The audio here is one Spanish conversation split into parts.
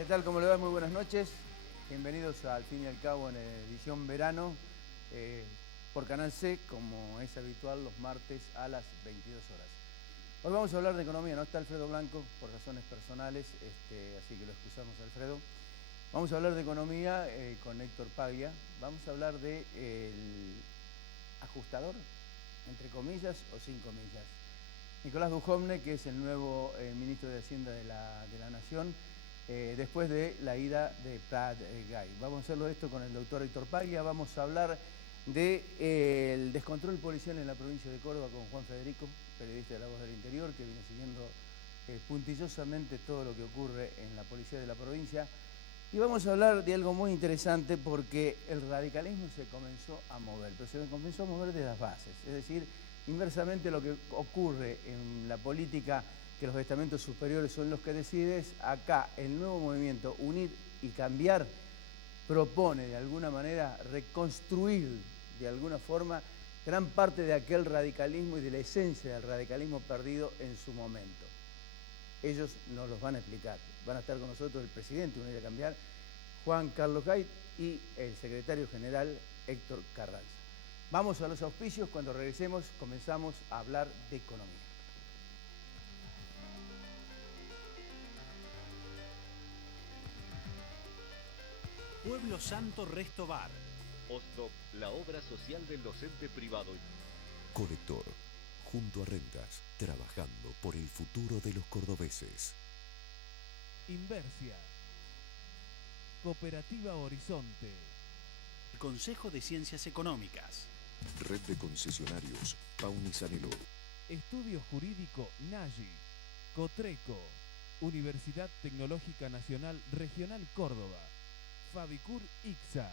¿Qué tal? ¿Cómo le va? Muy buenas noches. Bienvenidos a Al Fin y al Cabo en edición verano por Canal C, como es habitual los martes a las 22 horas. Hoy vamos a hablar de economía. No está Alfredo Blanco por razones personales, así que lo excusamos a Alfredo. Vamos a hablar de economía con Héctor Paglia. Vamos a hablar del ajustador, entre comillas o sin comillas. Nicolás Dujovne, que es el nuevo ministro de Hacienda de la Nación, después de la ida de Prat Gay. Vamos a hacerlo esto con el doctor Héctor Paglia. Vamos a hablar del descontrol policial en la provincia de Córdoba con Juan Federico, periodista de La Voz del Interior, que viene siguiendo puntillosamente todo lo que ocurre en la policía de la provincia. Y vamos a hablar de algo muy interesante porque el radicalismo se comenzó a mover, pero se comenzó a mover desde las bases. Es decir, inversamente lo que ocurre en la política, que los estamentos superiores son los que deciden, acá el nuevo movimiento Unir y Cambiar propone de alguna manera reconstruir de alguna forma gran parte de aquel radicalismo y de la esencia del radicalismo perdido en su momento. Ellos nos los van a explicar. Van a estar con nosotros el presidente de Unir y Cambiar, Juan Carlos Gay, y el secretario general Héctor Carranza. Vamos a los auspicios. Cuando regresemos comenzamos a hablar de economía. Pueblo Santo Resto Bar. Ostop, la obra social del docente privado. Colector, junto a Rentas, trabajando por el futuro de los cordobeses. Inversia. Cooperativa Horizonte. Consejo de Ciencias Económicas. Red de concesionarios, Pauni Sanelo. Estudio Jurídico Nayi. Cotreco. Universidad Tecnológica Nacional Regional Córdoba. Fabicur ICSA.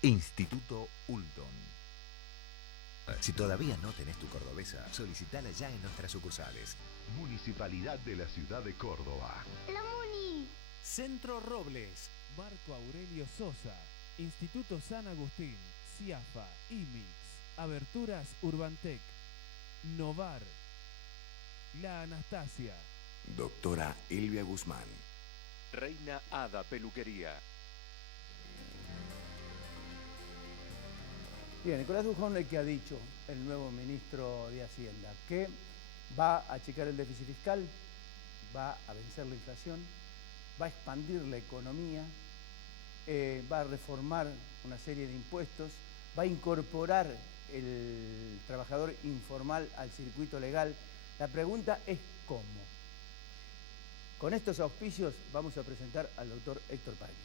Instituto Ulton. Si todavía no tenés tu cordobesa, solicitala ya en nuestras sucursales. Municipalidad de la Ciudad de Córdoba. ¡La Muni! Centro Robles. Marco Aurelio Sosa. Instituto San Agustín. CIAFA. IMIX. Aberturas Urbantec. Novar. La Anastasia. Doctora Elvia Guzmán. Reina Hada Peluquería. Bien, Nicolás Dujovne, que ha dicho el nuevo ministro de Hacienda, que va a achicar el déficit fiscal, va a vencer la inflación, va a expandir la economía, va a reformar una serie de impuestos, va a incorporar el trabajador informal al circuito legal. La pregunta es ¿cómo? Con estos auspicios vamos a presentar al doctor Héctor Paglia.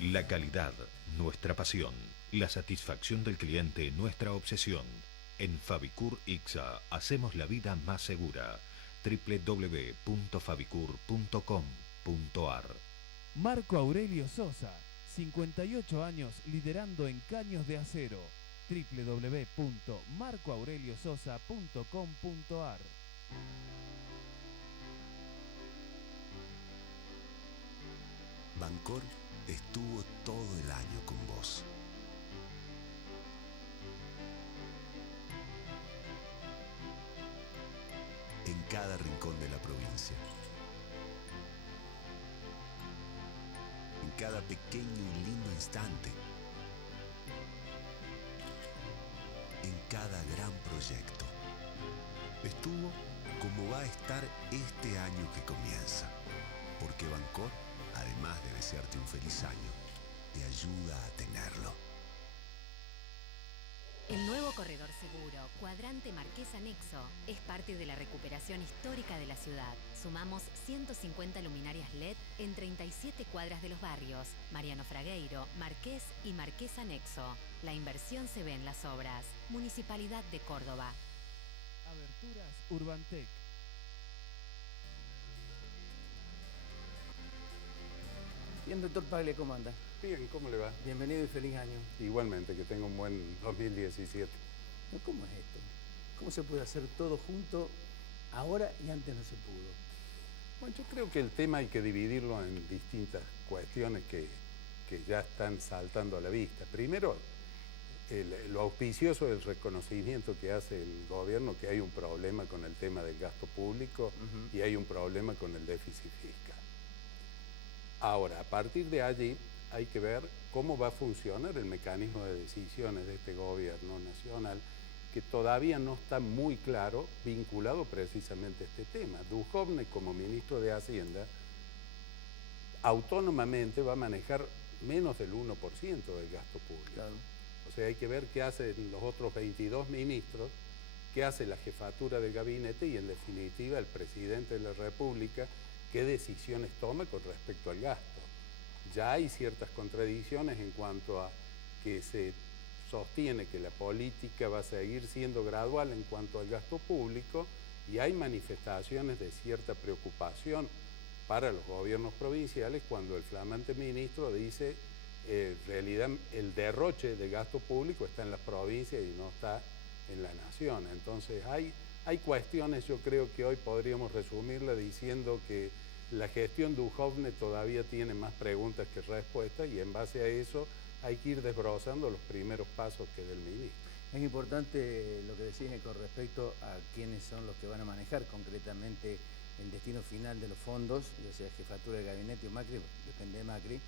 La calidad, nuestra pasión. La satisfacción del cliente, nuestra obsesión. En Fabicur ICSA hacemos la vida más segura. www.fabicur.com.ar. Marco Aurelio Sosa. 58 años liderando en caños de acero. www.marcoaureliososa.com.ar. Bancor estuvo todo el año con vos. En cada rincón de la provincia. En cada pequeño y lindo instante. En cada gran proyecto. Estuvo como va a estar este año que comienza. Porque Bancor, además de desearte un feliz año, te ayuda a tenerlo. El nuevo corredor seguro, Cuadrante Marqués Anexo, es parte de la recuperación histórica de la ciudad. Sumamos 150 luminarias LED en 37 cuadras de los barrios, Mariano Fragueiro, Marqués y Marqués Anexo. La inversión se ve en las obras. Municipalidad de Córdoba. Aberturas Urbantec. Bien, doctor Paglia, ¿cómo anda? Bien, ¿cómo le va? Bienvenido y feliz año. Igualmente, que tenga un buen 2017. ¿Cómo es esto? ¿Cómo se puede hacer todo junto ahora y antes no se pudo? Bueno, yo creo que el tema hay que dividirlo en distintas cuestiones que ya están saltando a la vista. Primero, lo auspicioso del reconocimiento que hace el gobierno que hay un problema con el tema del gasto público y hay un problema con el déficit fiscal. Ahora, a partir de allí hay que ver cómo va a funcionar el mecanismo de decisiones de este gobierno nacional, que todavía no está muy claro, vinculado precisamente a este tema. Duhovne, como ministro de Hacienda, autónomamente va a manejar menos del 1% del gasto público. Claro. O sea, hay que ver qué hacen los otros 22 ministros, qué hace la jefatura del gabinete y, en definitiva, el presidente de la República, qué decisiones toma con respecto al gasto. Ya hay ciertas contradicciones en cuanto a que se sostiene que la política va a seguir siendo gradual en cuanto al gasto público y hay manifestaciones de cierta preocupación para los gobiernos provinciales cuando el flamante ministro dice en realidad el derroche de gasto público está en las provincias y no está en la nación. Entonces hay cuestiones, yo creo que hoy podríamos resumirla diciendo que la gestión Duhovne todavía tiene más preguntas que respuestas y en base a eso hay que ir desbrozando los primeros pasos que del ministro. Es importante lo que decís con respecto a quiénes son los que van a manejar concretamente el destino final de los fondos, ya sea jefatura de gabinete o Macri, depende de Macri,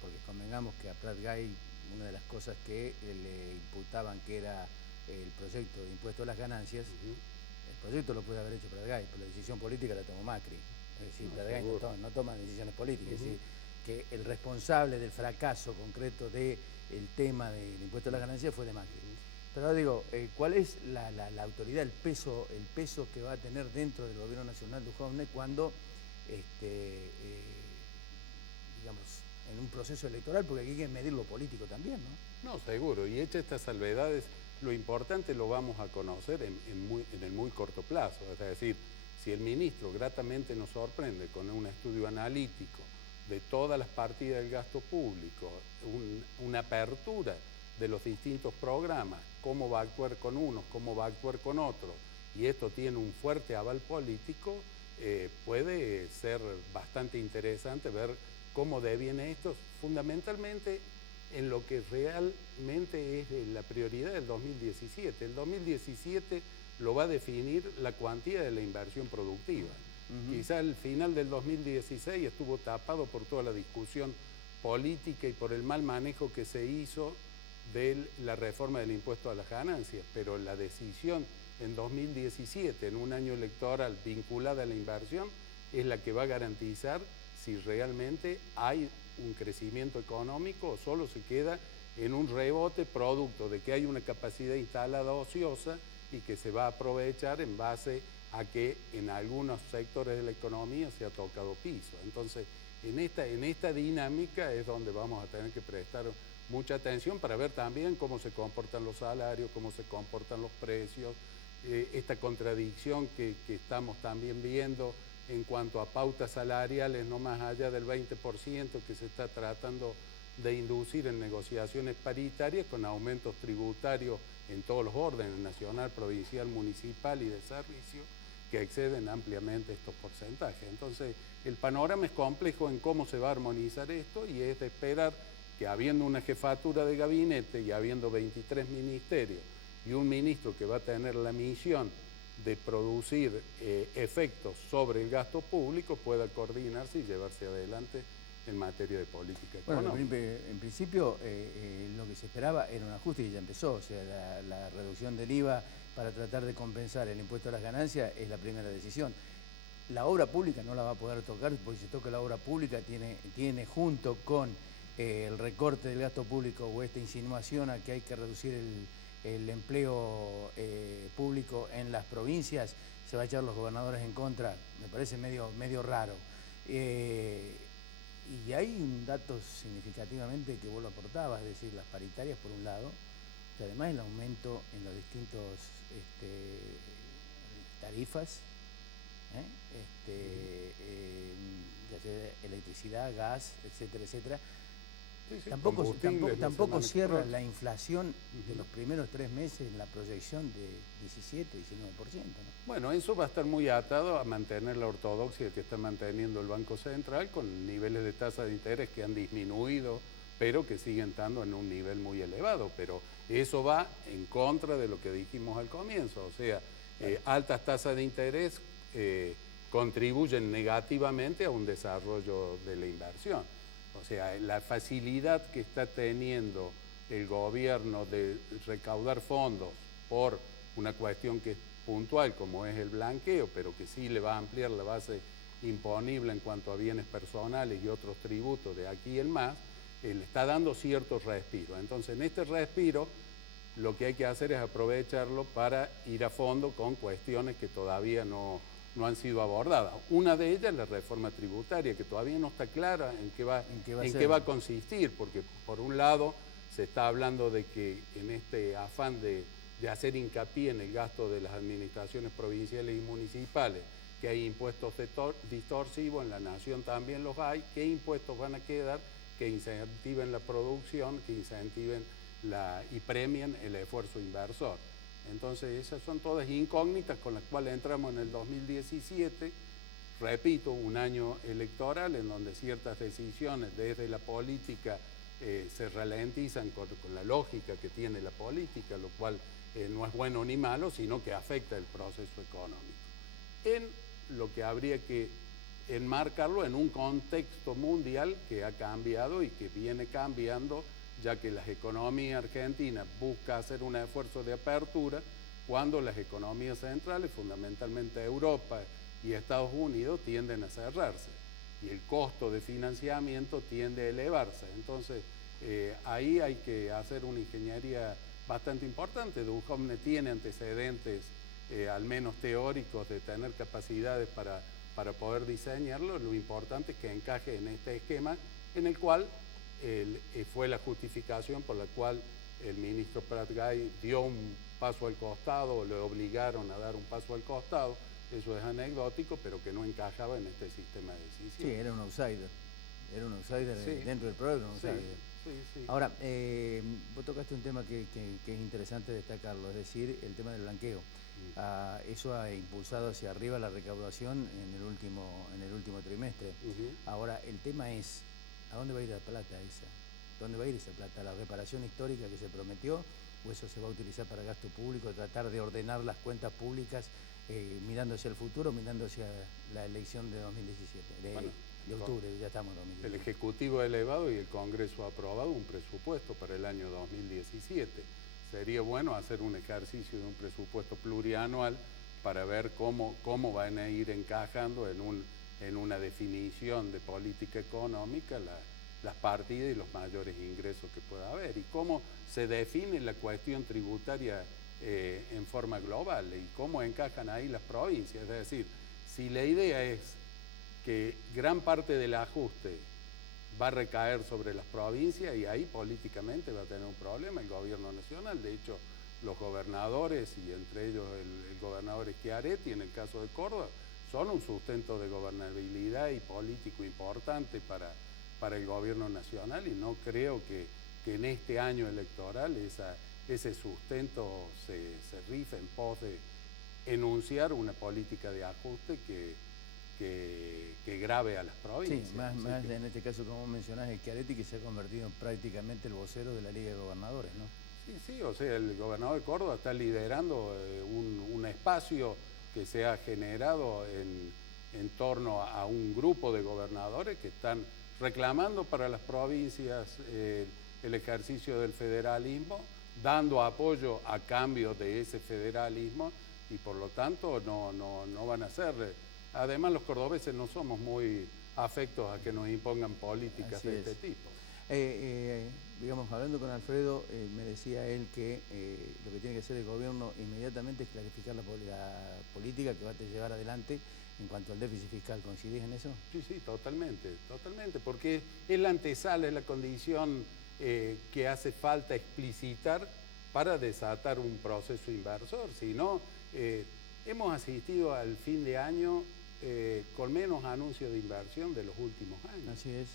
porque convengamos que a Prat Gay una de las cosas que le imputaban que era el proyecto de impuesto a las ganancias, el proyecto lo puede haber hecho Prat Gay, pero la decisión política la tomó Macri. Es decir, Prat Gay no toma decisiones políticas, es decir, que el responsable del fracaso concreto del tema del impuesto a las ganancias fue de Macri. Pero ahora digo, ¿cuál es la autoridad, el peso que va a tener dentro del gobierno nacional Duhovne cuando, digamos, en un proceso electoral? Porque aquí hay que medir lo político también, ¿no? No, seguro. Y hechas estas salvedades, lo importante lo vamos a conocer en el muy corto plazo. Es decir, si el ministro gratamente nos sorprende con un estudio analítico de todas las partidas del gasto público, una apertura de los distintos programas, cómo va a actuar con unos, cómo va a actuar con otros, y esto tiene un fuerte aval político, puede ser bastante interesante ver cómo deviene esto, fundamentalmente en lo que realmente es la prioridad del 2017. El 2017 lo va a definir la cuantía de la inversión productiva. Quizá el final del 2016 estuvo tapado por toda la discusión política y por el mal manejo que se hizo de la reforma del impuesto a las ganancias, pero la decisión en 2017, en un año electoral vinculada a la inversión, es la que va a garantizar si realmente hay un crecimiento económico o solo se queda en un rebote producto de que hay una capacidad instalada ociosa y que se va a aprovechar en base a que en algunos sectores de la economía se ha tocado piso. Entonces, en esta dinámica es donde vamos a tener que prestar mucha atención para ver también cómo se comportan los salarios, cómo se comportan los precios, esta contradicción que estamos también viendo en cuanto a pautas salariales, no más allá del 20% que se está tratando de inducir en negociaciones paritarias con aumentos tributarios en todos los órdenes, nacional, provincial, municipal y de servicio, que exceden ampliamente estos porcentajes. Entonces, el panorama es complejo en cómo se va a armonizar esto y es de esperar que habiendo una jefatura de gabinete y habiendo 23 ministerios y un ministro que va a tener la misión de producir efectos sobre el gasto público, pueda coordinarse y llevarse adelante en materia de política económica. Bueno, en principio lo que se esperaba era un ajuste y ya empezó, o sea, la reducción del IVA para tratar de compensar el impuesto a las ganancias es la primera decisión. La obra pública no la va a poder tocar, porque si toca la obra pública tiene junto con el recorte del gasto público o esta insinuación a que hay que reducir el empleo público en las provincias, se va a echar los gobernadores en contra, me parece medio raro. Y hay un dato significativamente que vos lo aportabas, es decir, las paritarias por un lado, que además el aumento en los distintos tarifas, ya sea electricidad, gas, etcétera, etcétera. Sí, tampoco cierra la inflación de los primeros 3 meses en la proyección de 17-19%, ¿no? Bueno, eso va a estar muy atado a mantener la ortodoxia que está manteniendo el Banco Central con niveles de tasa de interés que han disminuido pero que siguen estando en un nivel muy elevado. Pero eso va en contra de lo que dijimos al comienzo, o sea, altas tasas de interés contribuyen negativamente a un desarrollo de la inversión. O sea, la facilidad que está teniendo el gobierno de recaudar fondos por una cuestión que es puntual, como es el blanqueo, pero que sí le va a ampliar la base imponible en cuanto a bienes personales y otros tributos de aquí en más, le está dando cierto respiro. Entonces, en este respiro, lo que hay que hacer es aprovecharlo para ir a fondo con cuestiones que todavía no han sido abordadas. Una de ellas es la reforma tributaria, que todavía no está clara en qué va a consistir, porque por un lado se está hablando de que en este afán de hacer hincapié en el gasto de las administraciones provinciales y municipales, que hay impuestos distorsivos, en la nación también los hay. ¿Qué impuestos van a quedar que incentiven la producción, que incentiven y premien el esfuerzo inversor? Entonces esas son todas incógnitas con las cuales entramos en el 2017, repito, un año electoral en donde ciertas decisiones desde la política se ralentizan con la lógica que tiene la política, lo cual no es bueno ni malo, sino que afecta el proceso económico. En lo que habría que enmarcarlo en un contexto mundial que ha cambiado y que viene cambiando, ya que las economías argentinas buscan hacer un esfuerzo de apertura cuando las economías centrales, fundamentalmente Europa y Estados Unidos, tienden a cerrarse y el costo de financiamiento tiende a elevarse. Entonces, ahí hay que hacer una ingeniería bastante importante. Duhovne tiene antecedentes, al menos teóricos, de tener capacidades para poder diseñarlo. Lo importante es que encaje en este esquema en el cual fue la justificación por la cual el ministro Prat-Gay dio un paso al costado, o le obligaron a dar un paso al costado. Eso es anecdótico, pero que no encajaba en este sistema de decisión. Sí, era un outsider. Era un outsider dentro del programa, un outsider. Sí. Ahora, vos tocaste un tema que es interesante destacarlo, es decir, el tema del blanqueo. Eso ha impulsado hacia arriba la recaudación en el último trimestre. Ahora, el tema es, ¿a dónde va a ir la plata esa? ¿Dónde va a ir esa plata? ¿La reparación histórica que se prometió? ¿O eso se va a utilizar para gasto público, tratar de ordenar las cuentas públicas mirando hacia el futuro, mirando hacia la elección de 2017, de octubre, ya estamos en 2017? El Ejecutivo ha elevado y el Congreso ha aprobado un presupuesto para el año 2017. Sería bueno hacer un ejercicio de un presupuesto plurianual para ver cómo van a ir encajando en una definición de política económica las partidas y los mayores ingresos que pueda haber, y cómo se define la cuestión tributaria en forma global y cómo encajan ahí las provincias. Es decir, si la idea es que gran parte del ajuste va a recaer sobre las provincias, y ahí políticamente va a tener un problema el gobierno nacional. De hecho, los gobernadores, y entre ellos el gobernador Schiaretti, en el caso de Córdoba, son un sustento de gobernabilidad y político importante para el gobierno nacional, y no creo que en este año electoral ese sustento se rife en pos de enunciar una política de ajuste que grave a las provincias. Sí, más en este caso, como mencionás, el Schiaretti, que se ha convertido en prácticamente el vocero de la Liga de Gobernadores, ¿no? Sí, o sea, el gobernador de Córdoba está liderando un espacio que se ha generado en torno a un grupo de gobernadores que están reclamando para las provincias el ejercicio del federalismo, dando apoyo a cambio de ese federalismo, y por lo tanto no van a ser. Además, los cordobeses no somos muy afectos a que nos impongan políticas de este tipo. Digamos, hablando con Alfredo, me decía él que lo que tiene que hacer el gobierno inmediatamente es clarificar la política que va a llevar adelante en cuanto al déficit fiscal. ¿Coincidís en eso? Sí, totalmente, porque es la antesala, es la condición que hace falta explicitar para desatar un proceso inversor. Si no, hemos asistido al fin de año con menos anuncios de inversión de los últimos años. Así es.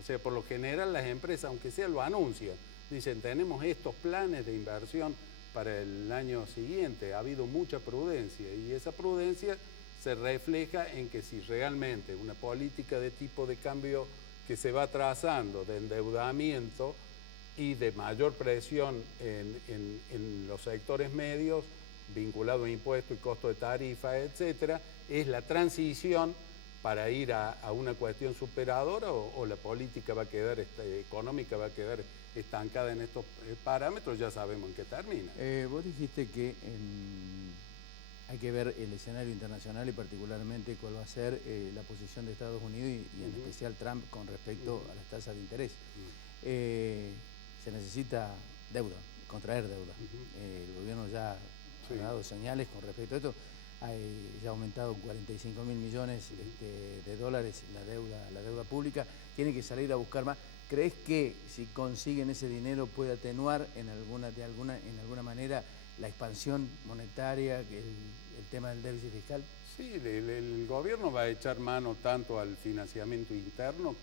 O sea, por lo general las empresas, aunque sea, lo anuncian. Dicen, tenemos estos planes de inversión para el año siguiente. Ha habido mucha prudencia, y esa prudencia se refleja en que si realmente una política de tipo de cambio que se va trazando de endeudamiento y de mayor presión en los sectores medios, vinculado a impuestos y costo de tarifa, etcétera, es la transición para ir a una cuestión superadora o la política va a quedar económica va a quedar estancada en estos parámetros, ya sabemos en qué termina. Vos dijiste que hay que ver el escenario internacional y particularmente cuál va a ser la posición de Estados Unidos y en especial Trump con respecto a las tasas de interés. Se necesita deuda, contraer deuda. El gobierno ya ha dado señales con respecto a esto. Ya ha aumentado 45.000 millones de dólares la deuda pública. Tiene que salir a buscar más. ¿Crees que si consiguen ese dinero puede atenuar en alguna manera la expansión monetaria, el tema del déficit fiscal? Sí, el gobierno va a echar mano tanto al financiamiento interno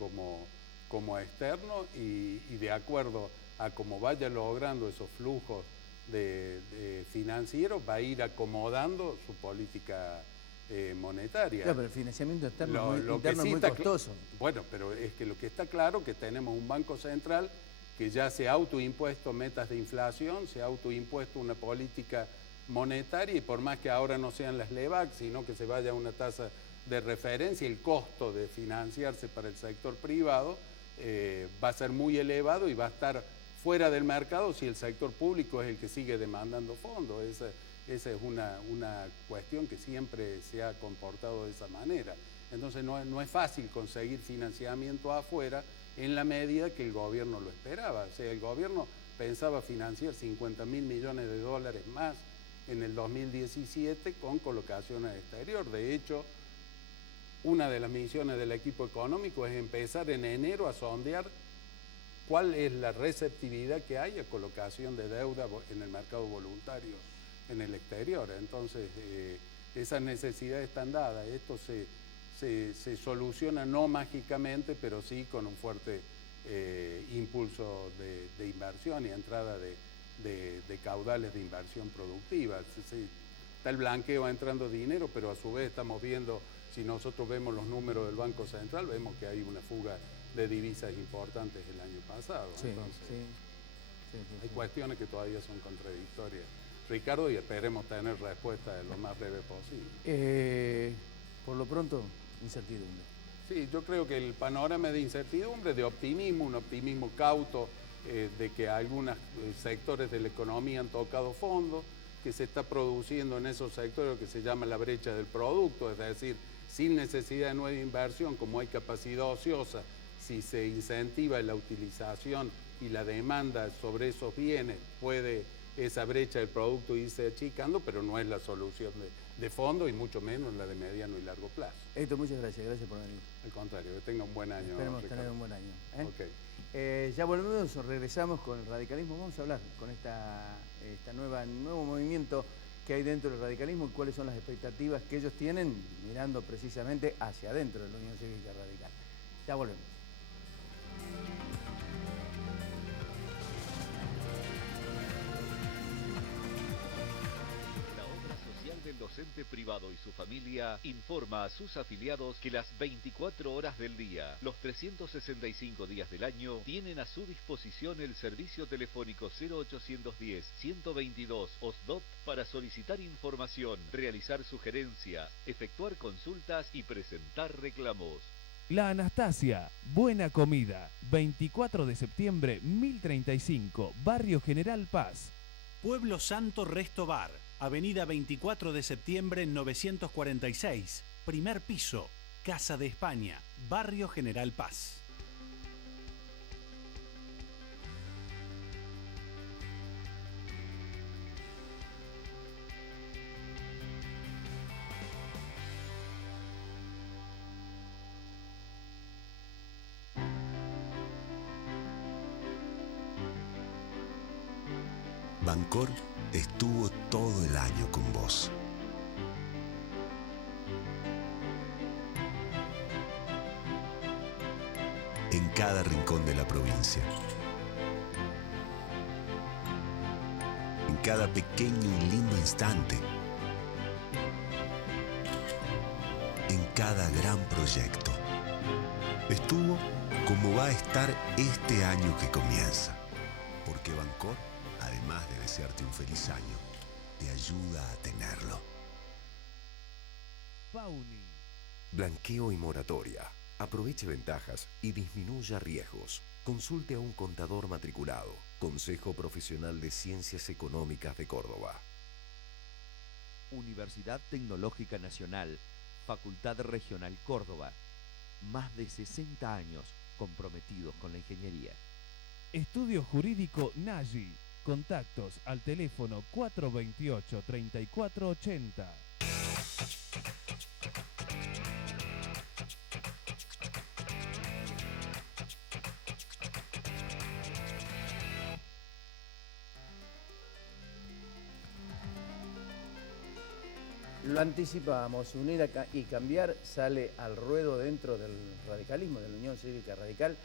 como externo y de acuerdo a cómo vaya logrando esos flujos de financieros, va a ir acomodando su política monetaria. Claro, pero el financiamiento interno es muy costoso. Bueno, pero es que lo que está claro que tenemos un Banco Central que ya se ha autoimpuesto metas de inflación, se ha autoimpuesto una política monetaria y por más que ahora no sean las LEVAC, sino que se vaya a una tasa de referencia, el costo de financiarse para el sector privado va a ser muy elevado y va a estar fuera del mercado si el sector público es el que sigue demandando fondos. Esa es una cuestión que siempre se ha comportado de esa manera. Entonces no es fácil conseguir financiamiento afuera en la medida que el gobierno lo esperaba. O sea, el gobierno pensaba financiar 50.000 millones de dólares más en el 2017 con colocaciones exterior. De hecho, una de las misiones del equipo económico es empezar en enero a sondear cuál es la receptividad que hay a colocación de deuda en el mercado voluntario en el exterior. Entonces, esas necesidades están dadas. Esto se soluciona no mágicamente, pero sí con un fuerte impulso de inversión y entrada de caudales de inversión productiva. Está el blanqueo entrando dinero, pero a su vez estamos viendo, si nosotros vemos los números del Banco Central, vemos que hay una fuga de divisas importantes el año pasado. Sí, entonces, sí, hay cuestiones que todavía son contradictorias. Ricardo, y esperemos tener respuesta lo más breve posible. Por lo pronto, incertidumbre. Sí, yo creo que el panorama de incertidumbre, de optimismo, un optimismo cauto, de que algunos sectores de la economía han tocado fondo, que se está produciendo en esos sectores lo que se llama la brecha del producto, es decir, sin necesidad de nueva inversión, como hay capacidad ociosa, si se incentiva la utilización y la demanda sobre esos bienes, puede esa brecha del producto irse achicando, pero no es la solución de fondo y mucho menos la de mediano y largo plazo. Héctor, muchas gracias por venir. Al contrario, que tenga un buen año. Esperemos Ricardo. tener un buen año. Okay. Ya volvemos, regresamos con el radicalismo, vamos a hablar con nuevo movimiento que hay dentro del radicalismo y cuáles son las expectativas que ellos tienen mirando precisamente hacia adentro de la Unión Cívica Radical. Ya volvemos. El docente privado y su familia informa a sus afiliados que las 24 horas del día, los 365 días del año, tienen a su disposición el servicio telefónico 0810-122 OSDOT para solicitar información, realizar sugerencias, efectuar consultas y presentar reclamos. La Anastasia, buena comida, 24 de septiembre 1035, Barrio General Paz. Pueblo Santo Resto Bar, Avenida 24 de septiembre 946, primer piso, Casa de España, Barrio General Paz. Bancor estuvo todo el año con vos. En cada rincón de la provincia. En cada pequeño y lindo instante. En cada gran proyecto. Estuvo como va a estar este año que comienza. Porque Bancor, además de desearte un feliz año, te ayuda a tenerlo. Pauni. Blanqueo y moratoria. Aproveche ventajas y disminuya riesgos. Consulte a un contador matriculado. Consejo Profesional de Ciencias Económicas de Córdoba. Universidad Tecnológica Nacional, Facultad Regional Córdoba. Más de 60 años comprometidos con la ingeniería. Estudio Jurídico Nagy. Contactos al teléfono 428-3480. Lo anticipábamos, Unir y Cambiar sale al ruedo dentro del radicalismo, de la Unión Cívica Radical,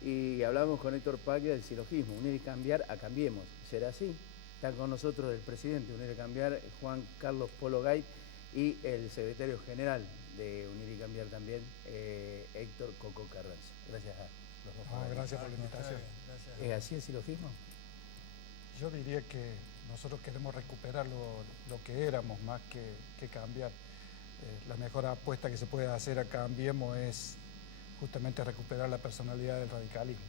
y hablamos con Héctor Paglia del silogismo, Unir y Cambiar a Cambiemos. ¿Será así? Está con nosotros el presidente de Unir y Cambiar, Juan Carlos Polo Gay, y el secretario general de Unir y Cambiar también, Héctor Coco Carranza. Gracias a los dos. Gracias por la invitación. ¿Es así el silogismo? Yo diría que nosotros queremos recuperar lo que éramos más que cambiar. La mejor apuesta que se puede hacer a Cambiemos es justamente recuperar la personalidad del radicalismo.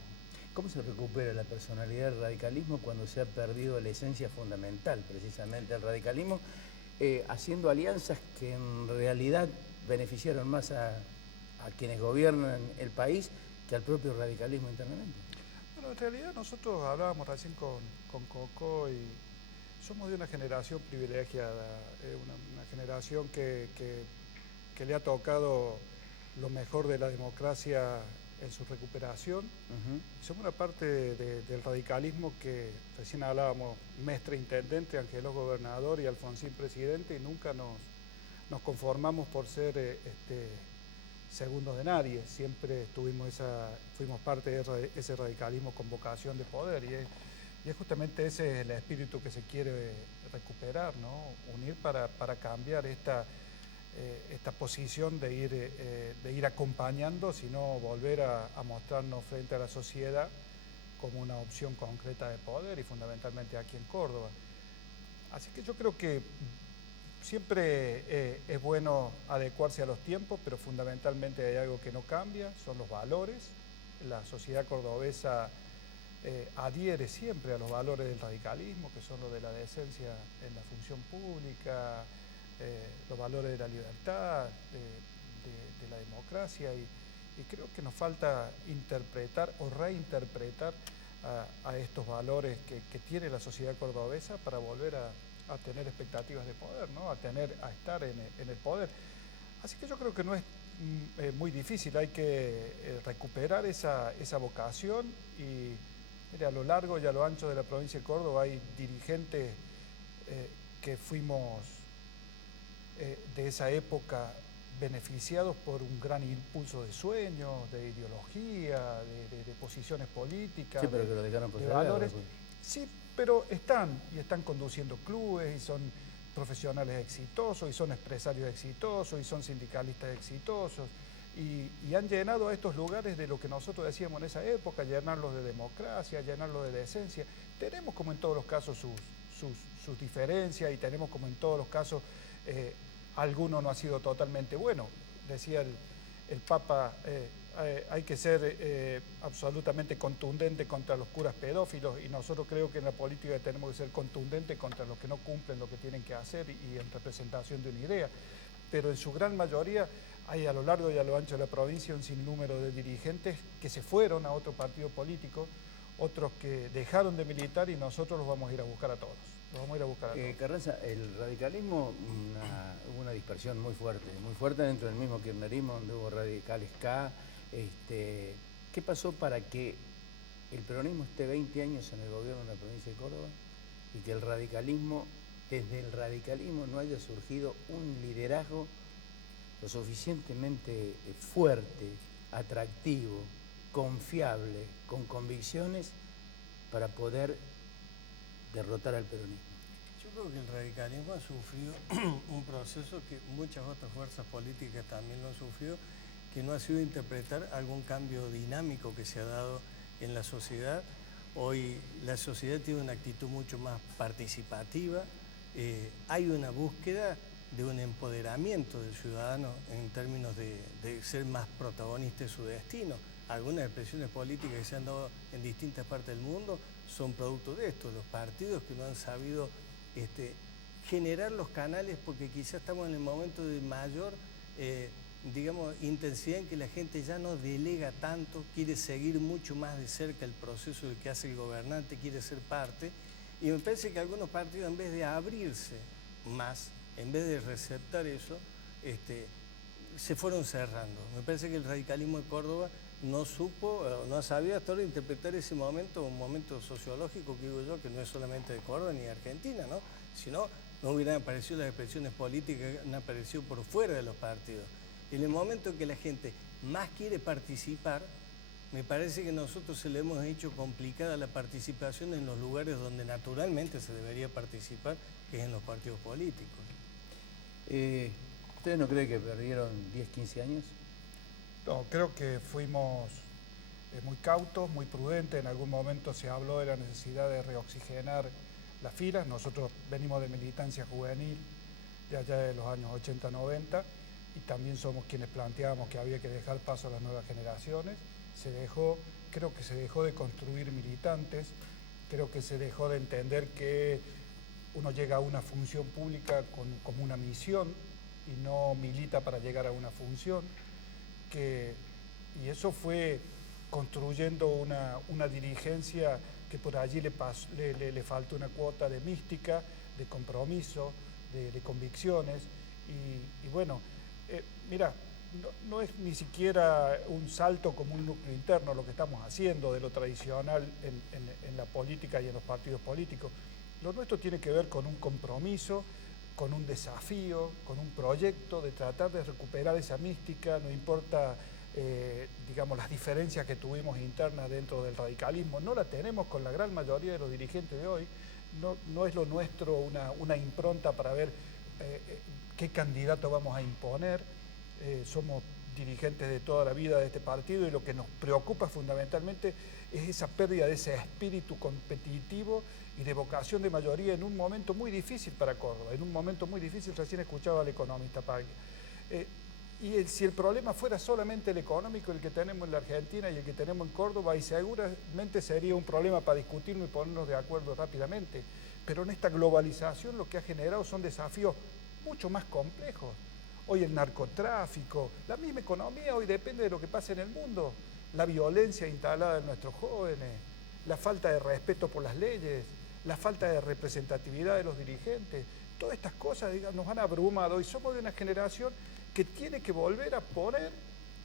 ¿Cómo se recupera la personalidad del radicalismo cuando se ha perdido la esencia fundamental precisamente del radicalismo, haciendo alianzas que en realidad beneficiaron más a quienes gobiernan el país que al propio radicalismo internamente? Bueno, en realidad nosotros hablábamos recién con Coco y somos de una generación privilegiada, una generación que le ha tocado lo mejor de la democracia en su recuperación. Somos una parte del radicalismo que recién hablábamos, Mestre intendente, Angelós gobernador y Alfonsín presidente, y nunca nos conformamos por ser segundos de nadie. Siempre fuimos parte de ese radicalismo con vocación de poder, y es justamente ese el espíritu que se quiere recuperar, ¿no? Unir para cambiar esta posición de ir acompañando, sino volver a mostrarnos frente a la sociedad como una opción concreta de poder, y fundamentalmente aquí en Córdoba. Así que yo creo que siempre es bueno adecuarse a los tiempos, pero fundamentalmente hay algo que no cambia, son los valores. La sociedad cordobesa adhiere siempre a los valores del radicalismo, que son los de la decencia en la función pública, los valores de la libertad, de la democracia, y creo que nos falta interpretar o reinterpretar a estos valores que tiene la sociedad cordobesa para volver a tener expectativas de poder, ¿no? a estar en el poder. Así que yo creo que no es muy difícil, hay que recuperar esa vocación, y mire, a lo largo y a lo ancho de la provincia de Córdoba hay dirigentes que fuimos de esa época beneficiados por un gran impulso de sueños, de ideología, de posiciones políticas, sí, pero que lo dejaron de valores. Sí, pero están conduciendo clubes, y son profesionales exitosos, y son empresarios exitosos, y son sindicalistas exitosos, y han llenado a estos lugares de lo que nosotros decíamos en esa época, llenarlos de democracia, llenarlos de decencia. Tenemos, como en todos los casos, sus diferencias, y tenemos, como en todos los casos, alguno no ha sido totalmente bueno. Decía el Papa, hay que ser absolutamente contundente contra los curas pedófilos, y nosotros creo que en la política tenemos que ser contundentes contra los que no cumplen lo que tienen que hacer y en representación de una idea. Pero en su gran mayoría hay a lo largo y a lo ancho de la provincia un sinnúmero de dirigentes que se fueron a otro partido político, otros que dejaron de militar, y nosotros los vamos a ir a buscar a todos. Carranza, el radicalismo, hubo una dispersión muy fuerte dentro del mismo kirchnerismo, donde hubo radicales K. ¿Qué pasó para que el peronismo esté 20 años en el gobierno de la provincia de Córdoba y que desde el radicalismo no haya surgido un liderazgo lo suficientemente fuerte, atractivo, confiable, con convicciones para poder derrotar al peronismo? Yo creo que el radicalismo ha sufrido un proceso que muchas otras fuerzas políticas también lo han sufrido, que no ha sido interpretar algún cambio dinámico que se ha dado en la sociedad. Hoy la sociedad tiene una actitud mucho más participativa, hay una búsqueda de un empoderamiento del ciudadano en términos de ser más protagonista de su destino. Algunas expresiones políticas que se han dado en distintas partes del mundo son producto de esto, los partidos que no han sabido generar los canales, porque quizás estamos en el momento de mayor digamos, intensidad en que la gente ya no delega tanto, quiere seguir mucho más de cerca el proceso del que hace el gobernante, quiere ser parte, y me parece que algunos partidos, en vez de abrirse más, en vez de receptar eso, se fueron cerrando. Me parece que el radicalismo de Córdoba no supo, no ha sabido hasta ahora interpretar ese momento, un momento sociológico que digo yo, que no es solamente de Córdoba ni de Argentina, ¿no? Sino no hubieran aparecido las expresiones políticas, han aparecido por fuera de los partidos. En el momento en que la gente más quiere participar, me parece que nosotros se le hemos hecho complicada la participación en los lugares donde naturalmente se debería participar, que es en los partidos políticos. ¿Ustedes no creen que perdieron 10, 15 años? No, creo que fuimos muy cautos, muy prudentes. En algún momento se habló de la necesidad de reoxigenar las filas. Nosotros venimos de militancia juvenil de allá de los años 80, 90, y también somos quienes planteábamos que había que dejar paso a las nuevas generaciones. Creo que se dejó de construir militantes, creo que se dejó de entender que uno llega a una función pública como una misión y no milita para llegar a una función. Y eso fue construyendo una dirigencia que por allí le faltó una cuota de mística, de compromiso, de convicciones. Y bueno, mira, no es ni siquiera un salto como un núcleo interno lo que estamos haciendo de lo tradicional en la política y en los partidos políticos. Lo nuestro tiene que ver con un compromiso, con un desafío, con un proyecto de tratar de recuperar esa mística, no importa, digamos, las diferencias que tuvimos internas dentro del radicalismo, no la tenemos con la gran mayoría de los dirigentes de hoy, no es lo nuestro una impronta para ver qué candidato vamos a imponer. Somos dirigentes de toda la vida de este partido y lo que nos preocupa fundamentalmente es esa pérdida de ese espíritu competitivo y de vocación de mayoría en un momento muy difícil para Córdoba, en un momento muy difícil. Recién escuchaba al economista Paglia. Si el problema fuera solamente el económico, el que tenemos en la Argentina y el que tenemos en Córdoba, y seguramente sería un problema para discutirlo y ponernos de acuerdo rápidamente, pero en esta globalización lo que ha generado son desafíos mucho más complejos. Hoy el narcotráfico, la misma economía hoy depende de lo que pasa en el mundo, la violencia instalada en nuestros jóvenes, la falta de respeto por las leyes, la falta de representatividad de los dirigentes, todas estas cosas, digamos, nos han abrumado y somos de una generación que tiene que volver a poner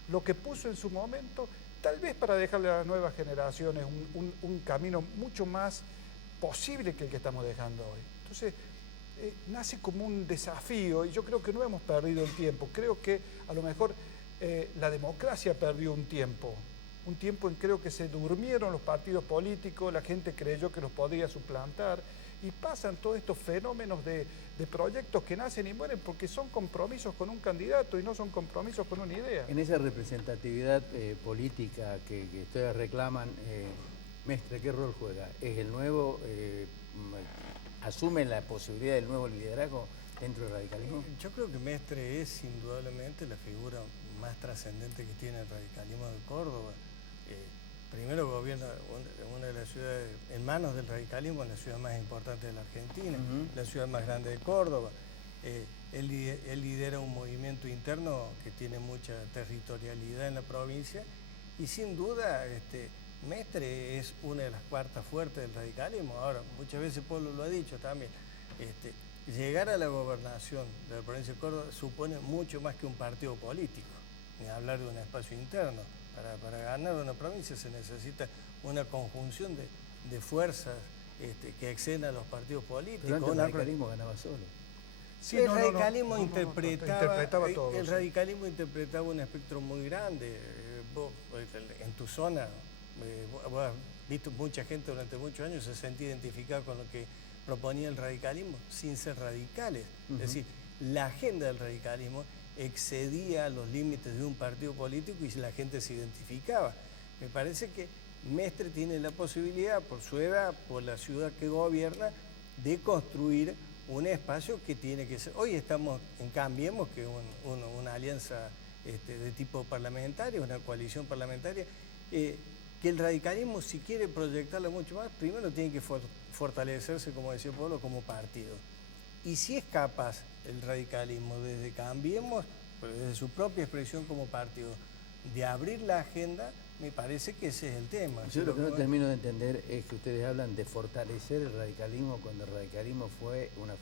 lo que puso en su momento, tal vez para dejarle a las nuevas generaciones un camino mucho más posible que el que estamos dejando hoy. Entonces, nace como un desafío y yo creo que no hemos perdido el tiempo. Creo que a lo mejor la democracia perdió un tiempo en creo que se durmieron los partidos políticos, la gente creyó que los podía suplantar y pasan todos estos fenómenos de proyectos que nacen y mueren porque son compromisos con un candidato y no son compromisos con una idea. En esa representatividad política que ustedes reclaman, Mestre, ¿qué rol juega? ¿Es el nuevo, asume la posibilidad del nuevo liderazgo dentro del radicalismo? Yo creo que Mestre es indudablemente la figura más trascendente que tiene el radicalismo de Córdoba. Primero gobierna una de las ciudades, en manos del radicalismo, la ciudad más importante de la Argentina, la ciudad más grande de Córdoba. Él lidera un movimiento interno que tiene mucha territorialidad en la provincia y sin duda Mestre es una de las cuartas fuertes del radicalismo. Ahora, muchas veces Pablo lo ha dicho también, llegar a la gobernación de la provincia de Córdoba supone mucho más que un partido político, ni hablar de un espacio interno. Para ganar una provincia se necesita una conjunción de fuerzas que exceden a los partidos políticos. Pero antes el radicalismo ganaba solo. Sí, el radicalismo interpretaba un espectro muy grande. Vos, en tu zona, vos has visto mucha gente durante muchos años se sentía identificada con lo que proponía el radicalismo sin ser radicales. Es decir, la agenda del radicalismo excedía los límites de un partido político y la gente se identificaba. Me parece que Mestre tiene la posibilidad, por su edad, por la ciudad que gobierna, de construir un espacio que tiene que ser... Hoy estamos en Cambiemos, que es una alianza de tipo parlamentario, una coalición parlamentaria, que el radicalismo, si quiere proyectarlo mucho más, primero tiene que fortalecerse, como decía Pablo, como partido. Y si es capaz el radicalismo, desde Cambiemos, desde su propia expresión como partido, de abrir la agenda, me parece que ese es el tema. Yo lo que no termino de entender es que ustedes hablan de fortalecer el radicalismo cuando el radicalismo fue una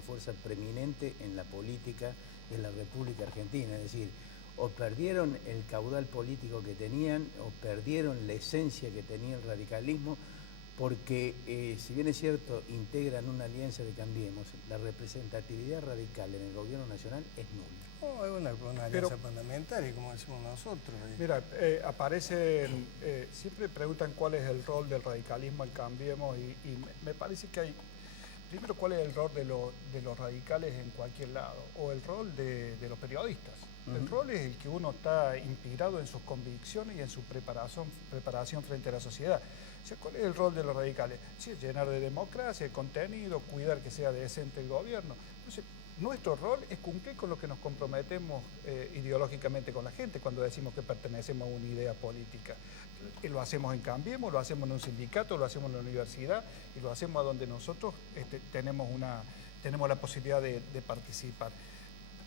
fuerza preeminente en la política de la República Argentina. Es decir, o perdieron el caudal político que tenían, o perdieron la esencia que tenía el radicalismo, porque si bien es cierto, integran una alianza de Cambiemos, la representatividad radical en el gobierno nacional es nula. No, es una alianza parlamentaria, como decimos nosotros. Mira, aparecen, siempre preguntan cuál es el rol del radicalismo al Cambiemos y me parece que hay, primero, cuál es el rol de los radicales en cualquier lado, o el rol de los periodistas. El rol es el que uno está inspirado en sus convicciones y en su preparación frente a la sociedad. O sea, ¿cuál es el rol de los radicales? Sí, llenar de democracia, de contenido, cuidar que sea decente el gobierno. Entonces, nuestro rol es cumplir con lo que nos comprometemos ideológicamente con la gente cuando decimos que pertenecemos a una idea política. Lo hacemos en Cambiemos, lo hacemos en un sindicato, lo hacemos en la universidad y lo hacemos a donde nosotros tenemos la posibilidad de participar.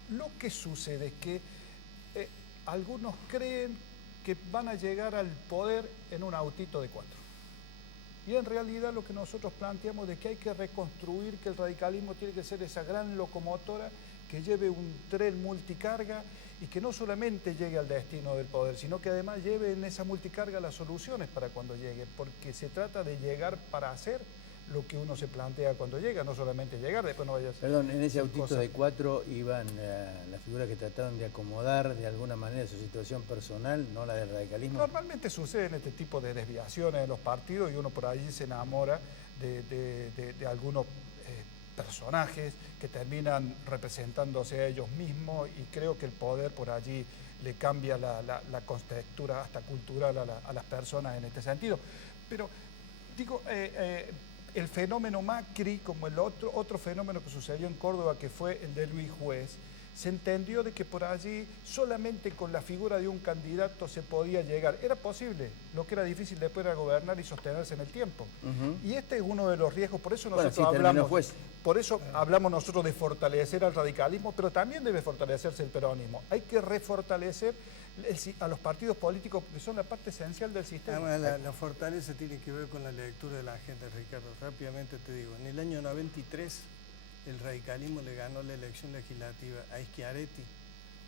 Lo que sucede es que algunos creen que van a llegar al poder en un autito de 4. Y en realidad lo que nosotros planteamos es que hay que reconstruir, que el radicalismo tiene que ser esa gran locomotora que lleve un tren multicarga y que no solamente llegue al destino del poder, sino que además lleve en esa multicarga las soluciones para cuando llegue, porque se trata de llegar para hacer lo que uno se plantea cuando llega, no solamente llegar, después no vaya a ser... Perdón, en ese autito de 4 iban las figuras que trataron de acomodar de alguna manera su situación personal, no la del radicalismo. Normalmente suceden este tipo de desviaciones en los partidos y uno por allí se enamora de algunos personajes que terminan representándose a ellos mismos y creo que el poder por allí le cambia la contextura hasta cultural a las personas en este sentido. Pero digo... el fenómeno Macri, como el otro fenómeno que sucedió en Córdoba, que fue el de Luis Juez, se entendió de que por allí solamente con la figura de un candidato se podía llegar. Era posible, lo que era difícil después era gobernar y sostenerse en el tiempo. Y este es uno de los riesgos, por eso nosotros hablamos nosotros de fortalecer al radicalismo, pero también debe fortalecerse el peronismo. Hay que refortalecer a los partidos políticos que son la parte esencial del sistema. Además, la fortaleza tiene que ver con la lectura de la agenda, Ricardo. Rápidamente te digo, en el año 93 el radicalismo le ganó la elección legislativa a Schiaretti,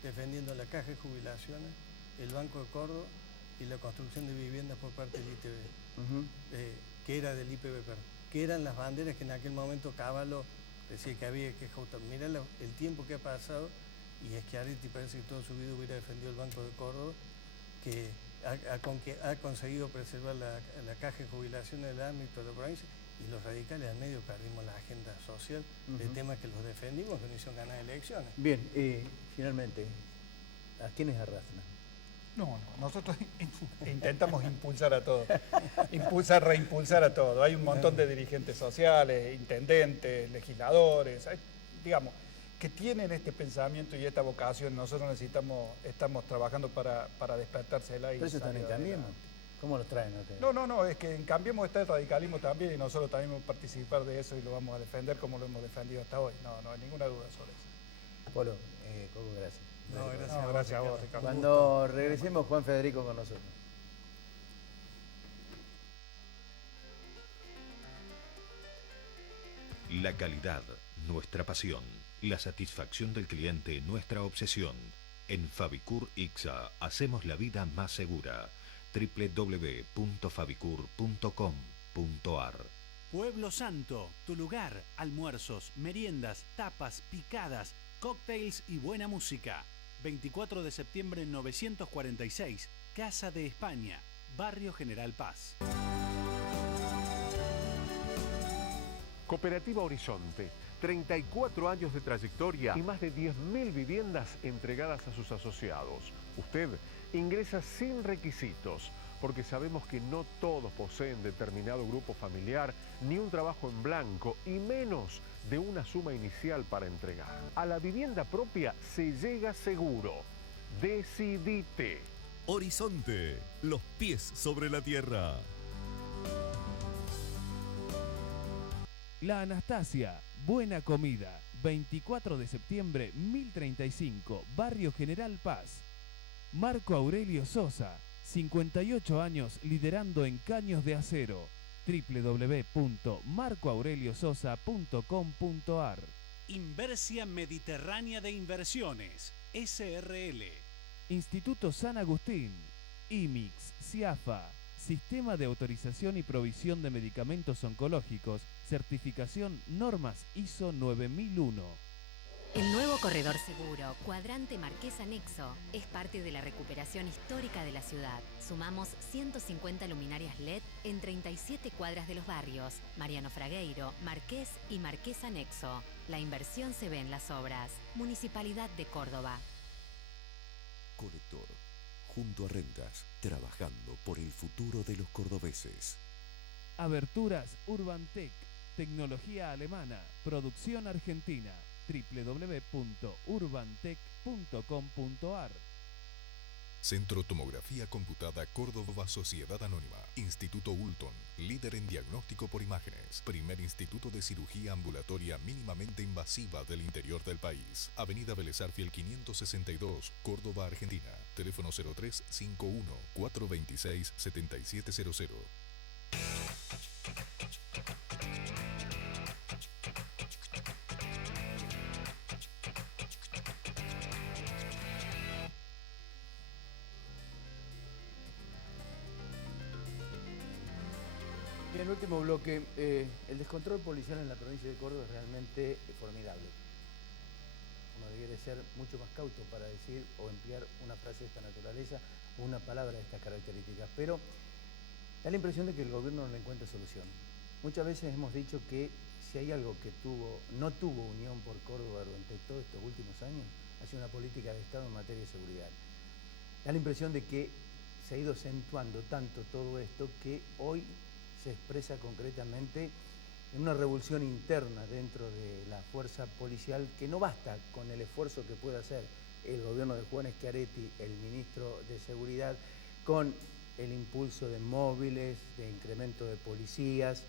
defendiendo la caja de jubilaciones, el Banco de Córdoba y la construcción de viviendas por parte del ITV, que era del IPB, que eran las banderas que en aquel momento Cavallo decía que había que ejecutar. Mirá el tiempo que ha pasado y Schiaretti parece que toda su vida hubiera defendido el Banco de Córdoba, que ha conseguido preservar la caja de jubilaciones del ámbito de la provincia, y los radicales al medio perdimos la agenda social de temas que los defendimos, que no hicieron ganar elecciones. Bien, finalmente, ¿a quiénes arrastran? No, nosotros intentamos impulsar a todos, reimpulsar a todos. Hay un montón de dirigentes sociales, intendentes, legisladores, digamos, que tienen este pensamiento y esta vocación. Nosotros estamos trabajando para despertársela. ¿Pero eso están en Cambiemos? ¿Cómo los traen ustedes? No, es que en Cambiemos está el radicalismo también y nosotros también vamos a participar de eso y lo vamos a defender como lo hemos defendido hasta hoy. No hay ninguna duda sobre eso. Polo, Coco, gracias. Gracias a vos, Ricardo. Cuando regresemos, Juan Federico con nosotros. La calidad, nuestra pasión. La satisfacción del cliente, nuestra obsesión. En Fabicur Ixa hacemos la vida más segura. www.fabicur.com.ar. Pueblo Santo, tu lugar, almuerzos, meriendas, tapas, picadas, cócteles y buena música. 24 de septiembre 946, Casa de España, Barrio General Paz. Cooperativa Horizonte, 34 años de trayectoria y más de 10.000 viviendas entregadas a sus asociados. Usted ingresa sin requisitos, porque sabemos que no todos poseen determinado grupo familiar, ni un trabajo en blanco, y menos de una suma inicial para entregar. A la vivienda propia se llega seguro. Decidite. Horizonte, los pies sobre la tierra. La Anastasia, buena comida. 24 de septiembre, 1035, Barrio General Paz. Marco Aurelio Sosa, 58 años liderando en caños de acero. www.marcoaureliososa.com.ar. Inversia Mediterránea de Inversiones, SRL. Instituto San Agustín, IMIX, CIAFA, Sistema de Autorización y Provisión de Medicamentos Oncológicos, certificación normas ISO 9001. El nuevo corredor seguro, Cuadrante Marqués Anexo, es parte de la recuperación histórica de la ciudad. Sumamos 150 luminarias LED en 37 cuadras de los barrios, Mariano Fragueiro, Marqués y Marqués Anexo. La inversión se ve en las obras. Municipalidad de Córdoba. Colector, junto a Rentas, trabajando por el futuro de los cordobeses. Aberturas Urbantec, tecnología alemana, producción argentina. www.urbantec.com.ar. Centro Tomografía Computada Córdoba Sociedad Anónima. Instituto Ulton, líder en diagnóstico por imágenes. Primer instituto de cirugía ambulatoria mínimamente invasiva del interior del país. Avenida Vélez Arfiel 562, Córdoba, Argentina. Teléfono 0351 426 7700. En el último bloque, el descontrol policial en la provincia de Córdoba es realmente formidable. Uno debería ser mucho más cauto para decir o emplear una frase de esta naturaleza o una palabra de estas características, pero da la impresión de que el gobierno no le encuentra solución. Muchas veces hemos dicho que si hay algo que no tuvo Unión por Córdoba durante todos estos últimos años, ha sido una política de Estado en materia de seguridad. Da la impresión de que se ha ido acentuando tanto todo esto que hoy se expresa concretamente en una revolución interna dentro de la fuerza policial, que no basta con el esfuerzo que pueda hacer el gobierno de Juan Schiaretti, el ministro de Seguridad, con el impulso de móviles, de incremento de policías,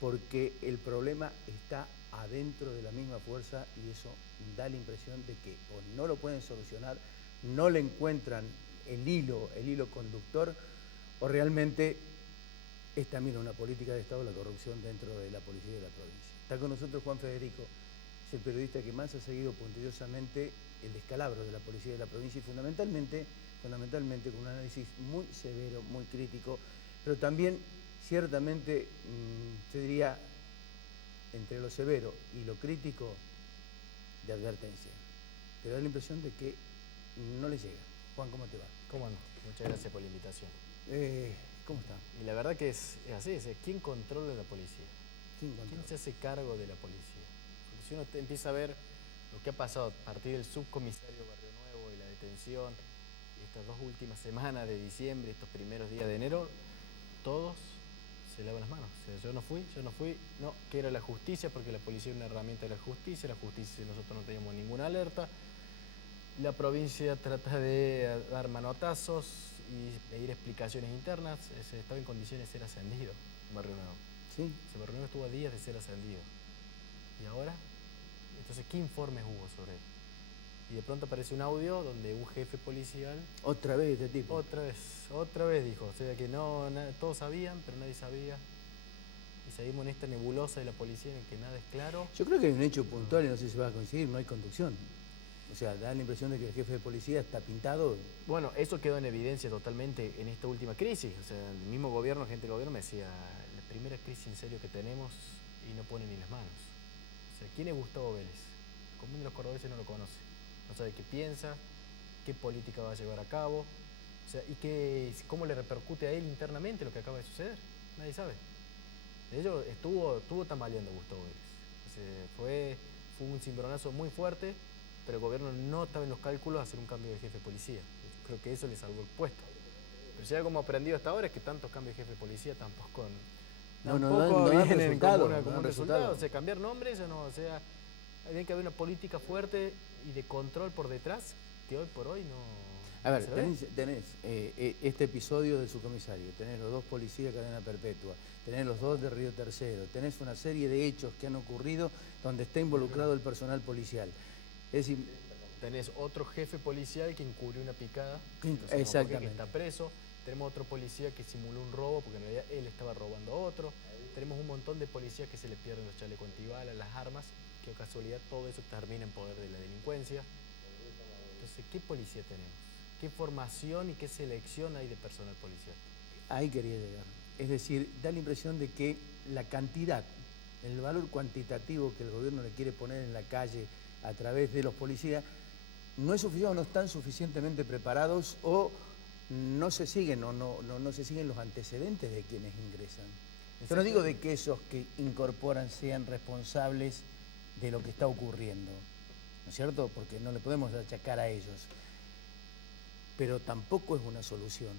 porque el problema está adentro de la misma fuerza y eso da la impresión de que o no lo pueden solucionar, no le encuentran el hilo conductor, o realmente es también una política de Estado la corrupción dentro de la policía de la provincia. Está con nosotros Juan Federico, es el periodista que más ha seguido puntilosamente el descalabro de la policía de la provincia y fundamentalmente con un análisis muy severo, muy crítico, pero también ciertamente, se diría, entre lo severo y lo crítico, de advertencia. Pero da la impresión de que no le llega. Juan, ¿cómo te va? ¿Cómo no? Muchas gracias por la invitación. ¿Cómo está? Y la verdad que es así, ¿quién controla la policía? ¿Quién se hace cargo de la policía? Porque si uno empieza a ver lo que ha pasado a partir del subcomisario Barrio Nuevo y la detención, y estas 2 últimas semanas de diciembre, estos primeros días de enero, todos se lavan las manos. O sea, yo no fui, no, que era la justicia, porque la policía es una herramienta de la justicia nosotros no teníamos ninguna alerta. La provincia trata de dar manotazos y pedir explicaciones internas. Se estaba en condiciones de ser ascendido en Barrio Nuevo. Sí. Ese Barrio Nuevo estuvo a días de ser ascendido. ¿Y ahora? Entonces, ¿qué informes hubo sobre él? Y de pronto aparece un audio donde un jefe policial... ¿Otra vez este tipo? Otra vez dijo. O sea que todos sabían, pero nadie sabía. Y seguimos en esta nebulosa de la policía en que nada es claro. Yo creo que hay un hecho puntual y no sé si va a coincidir, no hay conducción. O sea, da la impresión de que el jefe de policía está pintado. Bueno, eso quedó en evidencia totalmente en esta última crisis. O sea, el mismo gobierno, gente del gobierno me decía, la primera crisis en serio que tenemos y no pone ni las manos. O sea, ¿quién es Gustavo Vélez? El común de los cordobeses no lo conoce. No sabe qué piensa, qué política va a llevar a cabo, o sea, y cómo le repercute a él internamente lo que acaba de suceder. Nadie sabe. De hecho, estuvo tambaleando Gustavo Vélez. O Fue un cimbronazo muy fuerte, pero el gobierno no estaba en los cálculos de hacer un cambio de jefe de policía. Creo que eso le salvó el puesto. Pero si algo hemos aprendido hasta ahora es que tantos cambios de jefe de policía tampoco vienen como un resultado. O sea, cambiar nombres, o sea, hay que haber una política fuerte y de control por detrás, que hoy por hoy no... A ver, tenés este episodio del subcomisario, tenés los 2 policías de cadena perpetua, tenés los 2 de Río Tercero, tenés una serie de hechos que han ocurrido donde está involucrado el personal policial. Es decir, tenés otro jefe policial que encubrió una picada, exactamente, que está preso. Tenemos otro policía que simuló un robo porque en realidad él estaba robando a otro. Tenemos un montón de policías que se le pierden los chalecos antibalas, las armas, que casualidad todo eso termina en poder de la delincuencia. Entonces, ¿qué policía tenemos? ¿Qué formación y qué selección hay de personal policial? Ahí quería llegar. Es decir, da la impresión de que la cantidad, el valor cuantitativo que el gobierno le quiere poner en la calle a través de los policías, no es suficiente o no están suficientemente preparados o no se siguen no se siguen los antecedentes de quienes ingresan. Yo no digo de que esos que incorporan sean responsables de lo que está ocurriendo, ¿no es cierto? Porque no le podemos achacar a ellos. Pero tampoco es una solución,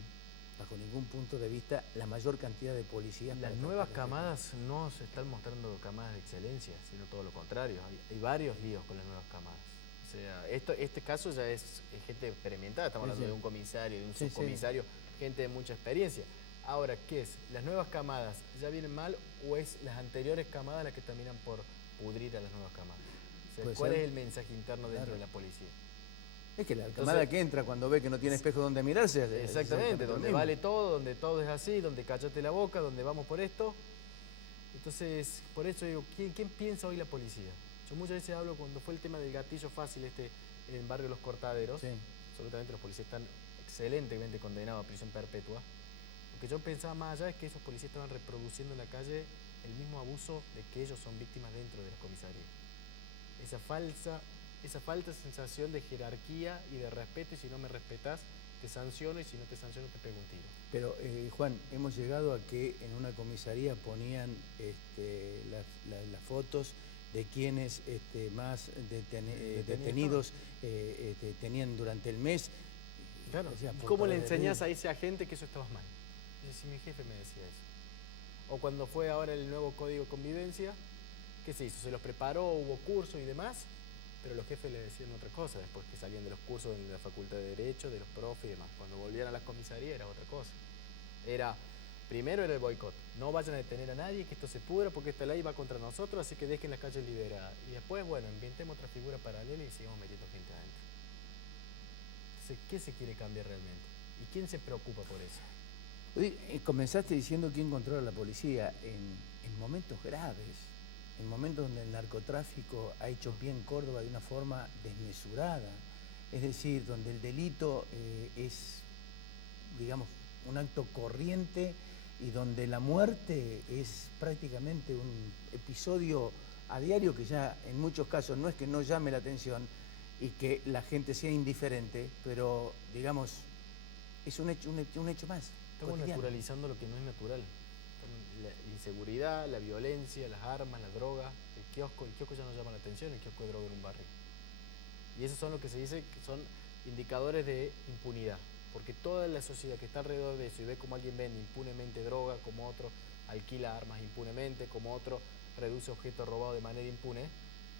bajo ningún punto de vista, la mayor cantidad de policías. Las nuevas camadas no se están mostrando camadas de excelencia, sino todo lo contrario. Hay varios líos con las nuevas camadas. O sea, este caso ya es gente experimentada, estamos hablando de un comisario, de un subcomisario, gente de mucha experiencia. Ahora, ¿qué es? ¿Las nuevas camadas ya vienen mal o es las anteriores camadas las que terminan por pudrir a las nuevas camadas? O sea, ¿cuál es el mensaje interno dentro de la policía? Es que la camada que entra cuando ve que no tiene espejo donde mirarse. Exactamente, donde vale todo, donde todo es así, donde cállate la boca, donde vamos por esto. Entonces, por eso digo, ¿quién piensa hoy la policía? Yo muchas veces hablo cuando fue el tema del gatillo fácil en Barrio Los Cortaderos. Absolutamente los policías están excelentemente condenados a prisión perpetua. Lo que yo pensaba más allá es que esos policías estaban reproduciendo en la calle el mismo abuso de que ellos son víctimas dentro de las comisarías. Esa falta de sensación de jerarquía y de respeto, y si no me respetás, te sanciono, y si no te sanciono, te pego un tiro. Pero, Juan, hemos llegado a que en una comisaría ponían las fotos de quienes más detenidos tenían durante el mes. Claro. ¿Cómo le enseñás a ese agente que eso estaba mal? Si mi jefe me decía eso. O cuando fue ahora el nuevo Código de Convivencia, ¿qué se hizo? Se los preparó, hubo cursos y demás, pero los jefes le decían otra cosa después que salían de los cursos de la Facultad de Derecho, de los profes y demás. Cuando volvían a las comisarías era otra cosa. Primero era el boicot. No vayan a detener a nadie, que esto se pudra porque esta ley va contra nosotros, así que dejen las calles liberadas. Y después, bueno, inventemos otra figura paralela y sigamos metiendo gente adentro. Entonces, ¿qué se quiere cambiar realmente? ¿Y quién se preocupa por eso? Comenzaste diciendo quién controla la policía en momentos graves, en momentos donde el narcotráfico ha hecho pie en Córdoba de una forma desmesurada, es decir, donde el delito es, digamos, un acto corriente y donde la muerte es prácticamente un episodio a diario que ya en muchos casos no es que no llame la atención y que la gente sea indiferente, pero digamos, es un hecho más. Estamos cotidiano. Naturalizando lo que no es natural. La inseguridad, la violencia, las armas, la droga. El kiosco ya no llama la atención, el kiosco de droga en un barrio. Y esos son lo que se dice que son indicadores de impunidad. Porque toda la sociedad que está alrededor de eso y ve cómo alguien vende impunemente droga, como otro alquila armas impunemente, como otro reduce objetos robados de manera impune,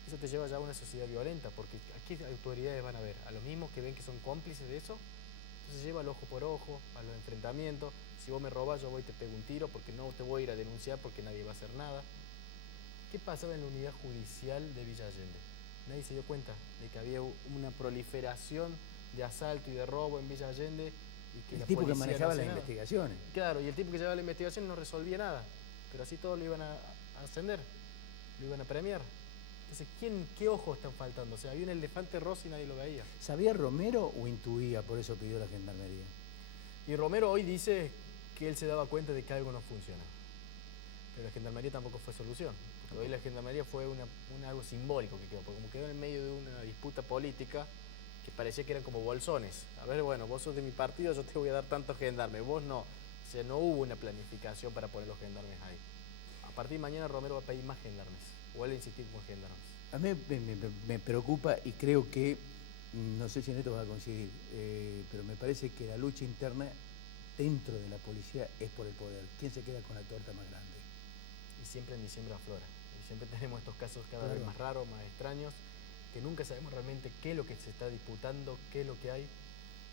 eso te lleva ya a una sociedad violenta, porque ¿a qué autoridades van a ver? A los mismos que ven que son cómplices de eso. Entonces lleva al ojo por ojo, a los enfrentamientos. Si vos me robás, yo voy y te pego un tiro porque no te voy a ir a denunciar porque nadie va a hacer nada. ¿Qué pasaba en la unidad judicial de Villa Allende? Nadie se dio cuenta de que había una proliferación de asalto y de robo en Villa Allende. Y que el tipo que manejaba las investigaciones. Claro, y el tipo que llevaba la investigación no resolvía nada. Pero así todos lo iban a ascender, lo iban a premiar. Entonces, ¿qué ojos están faltando? O sea, había un elefante rosa y nadie lo veía. ¿Sabía Romero o intuía, por eso pidió la gendarmería? Y Romero hoy dice que él se daba cuenta de que algo no funciona. Pero la gendarmería tampoco fue solución. Porque hoy la gendarmería fue algo simbólico que quedó. Porque como quedó en medio de una disputa política que parecía que eran como bolsones. A ver, bueno, vos sos de mi partido, yo te voy a dar tantos gendarmes, vos no. O sea, no hubo una planificación para poner los gendarmes ahí. A partir de mañana Romero va a pedir más gendarmes. vuelve a insistir con gendarmes. A mí me preocupa y creo que, no sé si en esto vas a coincidir, pero me parece que la lucha interna dentro de la policía es por el poder. ¿Quién se queda con la torta más grande? Y siempre en diciembre aflora. Y siempre tenemos estos casos cada vez más raros, más extraños, que nunca sabemos realmente qué es lo que se está disputando, qué es lo que hay.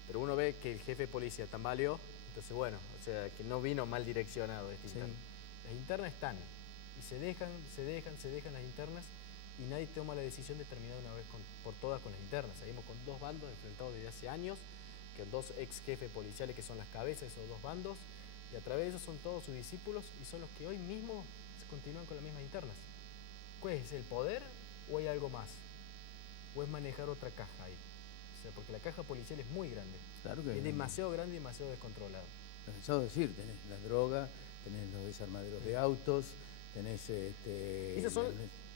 Pero uno ve que el jefe de policía tambaleó, entonces bueno, o sea, que no vino mal direccionado este interno. Las internas están, y se dejan las internas, y nadie toma la decisión de terminar una vez por todas con las internas. Seguimos con dos bandos enfrentados desde hace años, que dos ex jefes policiales que son las cabezas de esos dos bandos, y a través de eso son todos sus discípulos, y son los que hoy mismo continúan con las mismas internas. ¿Cuál es el poder o hay algo más? ¿O es manejar otra caja ahí? O sea, porque la caja policial es muy grande. Claro que es demasiado grande y demasiado descontrolado. Pensado decir, tenés la droga, tenés los desarmaderos de autos, tenés... Esas son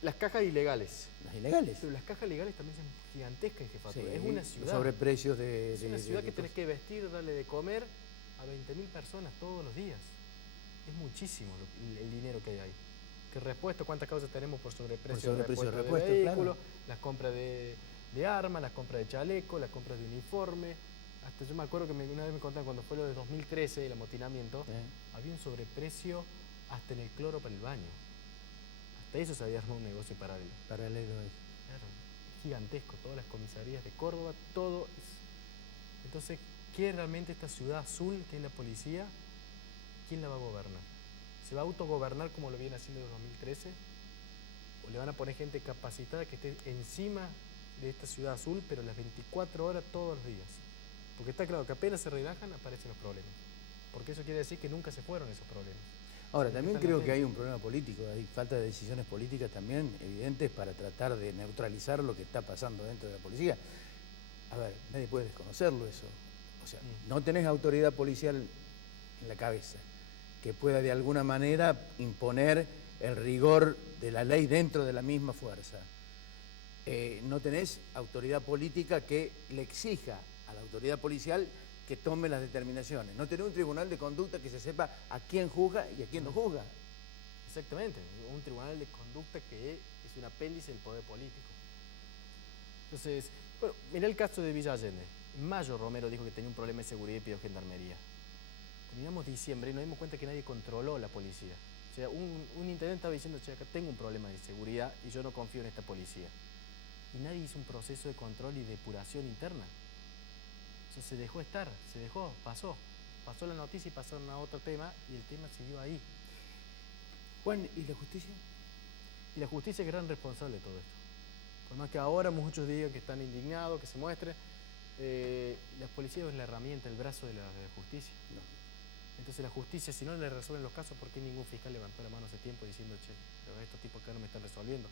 las cajas ilegales. Las ilegales. Pero las cajas legales también son gigantescas en jefatura. Sí, es una ciudad. Sobreprecios de... Es una ciudad que tenés que vestir, darle de comer a 20.000 personas todos los días. Es muchísimo el dinero que hay ahí. ¿Qué repuesto? ¿Cuántas causas tenemos por sobreprecio de vehículos? Claro. Las compras de armas, las compras de chalecos, las compras de uniforme. Hasta yo me acuerdo que una vez me contaron cuando fue lo de 2013, el amotinamiento, había un sobreprecio hasta en el cloro para el baño. Hasta eso se había armado un negocio paralelo. Paralelo es. Claro, gigantesco, todas las comisarías de Córdoba, todo es... Entonces, ¿qué es realmente esta ciudad azul que es la policía? ¿Quién la va a gobernar? ¿Se va a autogobernar como lo viene haciendo desde 2013? ¿O le van a poner gente capacitada que esté encima de esta ciudad azul, pero las 24 horas todos los días? Porque está claro que apenas se relajan, aparecen los problemas. Porque eso quiere decir que nunca se fueron esos problemas. Ahora, también creo que hay un problema político, hay falta de decisiones políticas también evidentes para tratar de neutralizar lo que está pasando dentro de la policía. A ver, nadie puede desconocerlo eso. O sea, no tenés autoridad policial en la cabeza que pueda de alguna manera imponer el rigor de la ley dentro de la misma fuerza. No tenés autoridad política que le exija a la autoridad policial que tome las determinaciones. No tenés un tribunal de conducta que se sepa a quién juzga y a quién no juzga. Exactamente, un tribunal de conducta que es un apéndice del poder político. Entonces, bueno, mirá el caso de Villa Allende. En mayo Romero dijo que tenía un problema de seguridad y pidió gendarmería. Terminamos diciembre y nos dimos cuenta que nadie controló la policía. O sea, un intendente estaba diciendo, che, acá tengo un problema de seguridad y yo no confío en esta policía. Y nadie hizo un proceso de control y depuración interna. O sea, se dejó estar, pasó. Pasó la noticia y pasaron a otro tema y el tema siguió ahí. Juan, ¿y la justicia? Y la justicia es gran responsable de todo esto. Por más que ahora muchos digan que están indignados, que se muestren, la policía es la herramienta, el brazo de la justicia. No. Entonces la justicia, si no le resuelven los casos, ¿por qué ningún fiscal levantó la mano hace tiempo diciendo, che, pero estos tipos acá no me están resolviendo?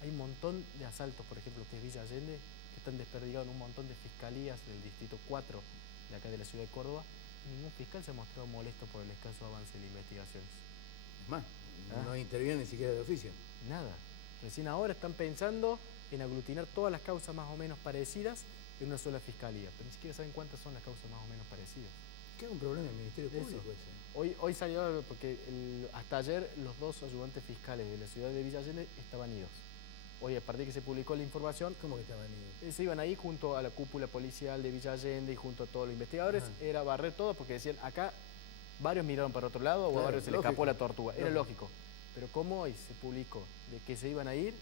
Hay un montón de asaltos, por ejemplo, que es Villa Allende, que están desperdigados en un montón de fiscalías del Distrito 4 de acá de la ciudad de Córdoba, y ningún fiscal se ha mostrado molesto por el escaso avance de las investigaciones. Es más, no intervienen ni siquiera de oficio. Nada. Recién ahora están pensando en aglutinar todas las causas más o menos parecidas en una sola fiscalía, pero ni siquiera saben cuántas son las causas más o menos parecidas. ¿Qué es un problema del Ministerio Público ese? Hoy salió, porque hasta ayer los dos ayudantes fiscales de la ciudad de Villa Allende estaban idos. Hoy, a partir de que se publicó la información... ¿Cómo que estaban idos? Se iban ahí junto a la cúpula policial de Villa Allende y junto a todos los investigadores. Era barrer todo porque decían, acá varios miraron para otro lado o a varios se les escapó la tortuga. Era lógico. Pero como hoy se publicó de que se iban a ir,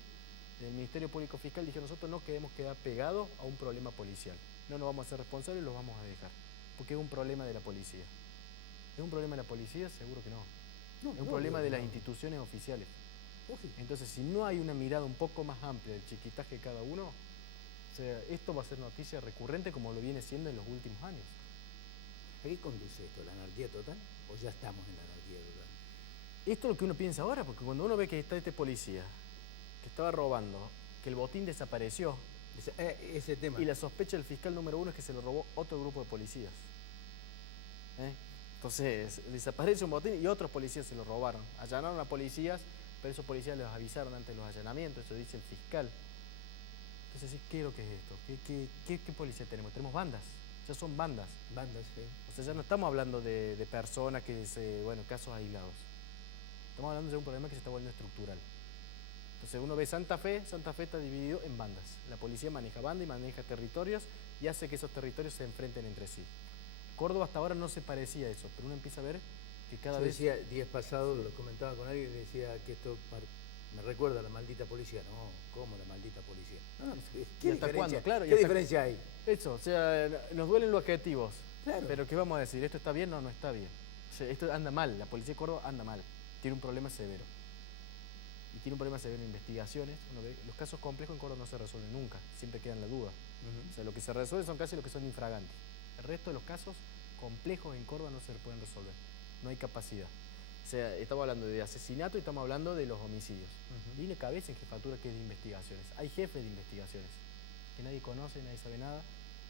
el Ministerio Público Fiscal dijo, nosotros no queremos quedar pegados a un problema policial. No nos vamos a hacer responsables, los vamos a dejar. Porque es un problema de la policía. ¿Es un problema de la policía? Seguro que no. Es un problema de las instituciones oficiales. Entonces, si no hay una mirada un poco más amplia del chiquitaje de cada uno, o sea, esto va a ser noticia recurrente como lo viene siendo en los últimos años. ¿A qué conduce esto? ¿La anarquía total? ¿O ya estamos en la anarquía total? Esto es lo que uno piensa ahora, porque cuando uno ve que está este policía que estaba robando, que el botín desapareció, ese tema. Y la sospecha del fiscal número 1 es que se lo robó otro grupo de policías. Entonces, desaparece un botín y otros policías se lo robaron. Allanaron a policías, pero esos policías les avisaron antes de los allanamientos, eso dice el fiscal. Entonces, ¿qué es lo que es esto? ¿Qué policía tenemos? Tenemos bandas, ya son bandas. Bandas, sí. O sea, ya no estamos hablando de personas que casos aislados. Estamos hablando de un problema que se está volviendo estructural. Entonces uno ve Santa Fe está dividido en bandas. La policía maneja banda y maneja territorios y hace que esos territorios se enfrenten entre sí. Córdoba hasta ahora no se parecía a eso, pero uno empieza a ver que cada vez... Yo decía, días pasados, lo comentaba con alguien, y decía que esto me recuerda a la maldita policía. No, ¿cómo la maldita policía? No, ¿qué diferencia, Claro, ¿qué diferencia hay? Eso, o sea, nos duelen los adjetivos. Claro. Pero ¿qué vamos a decir? ¿Esto está bien? No, no está bien. O sea, esto anda mal, la policía de Córdoba anda mal. Tiene un problema severo. Y tiene un problema severo en investigaciones. Uno ve, los casos complejos en Córdoba no se resuelven nunca, siempre queda en la duda. O sea, lo que se resuelve son casi los que son infragantes. El resto de los casos complejos en Córdoba no se pueden resolver. No hay capacidad. O sea, estamos hablando de asesinato y estamos hablando de los homicidios. Viene cabeza en jefatura que es de investigaciones. Hay jefes de investigaciones que nadie conoce, nadie sabe nada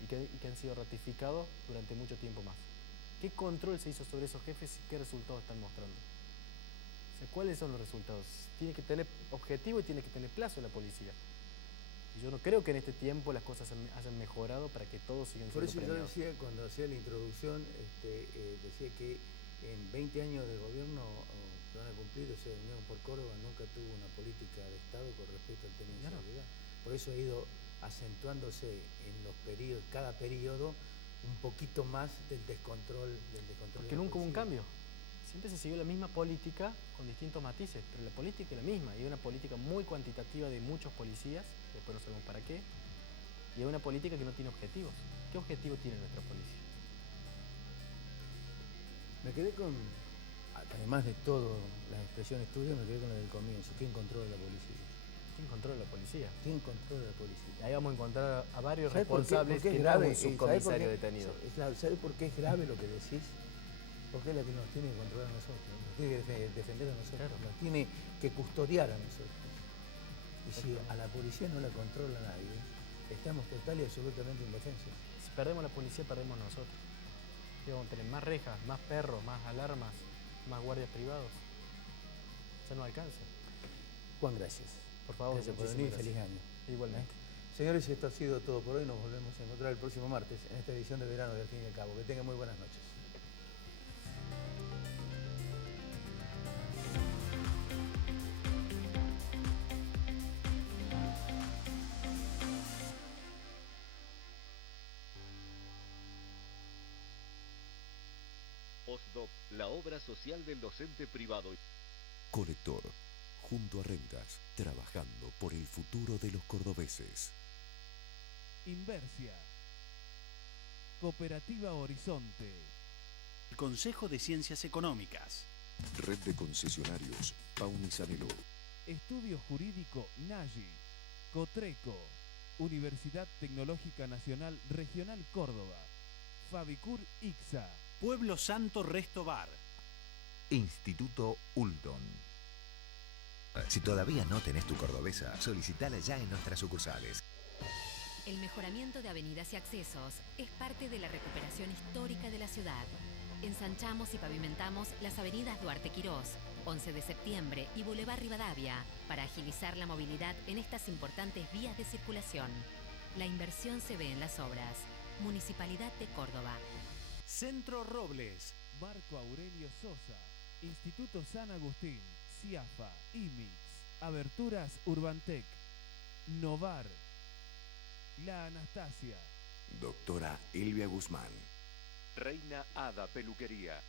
y que han sido ratificados durante mucho tiempo más. ¿Qué control se hizo sobre esos jefes y qué resultados están mostrando? O sea, ¿cuáles son los resultados? Tiene que tener objetivo y tiene que tener plazo la policía. Y yo no creo que en este tiempo las cosas hayan mejorado para que todos sigan siendo premiados. Por eso yo decía, cuando hacía la introducción, decía que en 20 años de gobierno que van a cumplir, o sea, Unión por Córdoba nunca tuvo una política de Estado con respecto al tema de seguridad. Por eso ha ido acentuándose en los periodos, cada periodo, un poquito más del descontrol. Porque nunca hubo un cambio. Siempre se siguió la misma política con distintos matices, pero la política es la misma. Y hay una política muy cuantitativa de muchos policías, después no sabemos para qué, y hay una política que no tiene objetivos. ¿Qué objetivo tiene nuestra policía? Me quedé con, además de todo las expresiones tuyas, me quedé con lo del comienzo. ¿Quién controla la policía? ¿Quién controla la policía? ¿Quién controla la policía? Ahí vamos a encontrar a varios ¿Sabes responsables por qué que es grave? no es un subcomisario detenido. ¿Sabes por qué es grave lo que decís? Porque es la que nos tiene que controlar a nosotros, nos tiene que defender a nosotros, nos tiene que custodiar a nosotros. Y si a la policía no la controla nadie, estamos total y absolutamente indefensos. Si perdemos la policía, perdemos nosotros. ¿Qué vamos a tener? Más rejas, más perros, más alarmas, más guardias privados. Ya no alcanza. Juan, gracias. Por favor, gracias por venir y feliz año. Igualmente. Señores, esto ha sido todo por hoy. Nos volvemos a encontrar el próximo martes en esta edición de verano de Al Fin y al Cabo. Que tengan muy buenas noches. OSDOP, la obra social del docente privado. Colector, junto a Rentas, trabajando por el futuro de los cordobeses. Inversia. Cooperativa Horizonte. El Consejo de Ciencias Económicas. Red de concesionarios, Pauni Sanelo. Estudio Jurídico Nagi. Cotreco. Universidad Tecnológica Nacional Regional Córdoba. Fabicur Ixa. Pueblo Santo Resto Bar. Instituto Uldon. Si todavía no tenés tu cordobesa, solicitala ya en nuestras sucursales. El mejoramiento de avenidas y accesos es parte de la recuperación histórica de la ciudad. Ensanchamos y pavimentamos las avenidas Duarte Quirós, 11 de septiembre y Boulevard Rivadavia para agilizar la movilidad en estas importantes vías de circulación. La inversión se ve en las obras. Municipalidad de Córdoba. Centro Robles. Marco Aurelio Sosa. Instituto San Agustín. CIAFA. IMIX. Aberturas Urbantec. Novar. La Anastasia. Doctora Elvia Guzmán. Reina Hada Peluquería.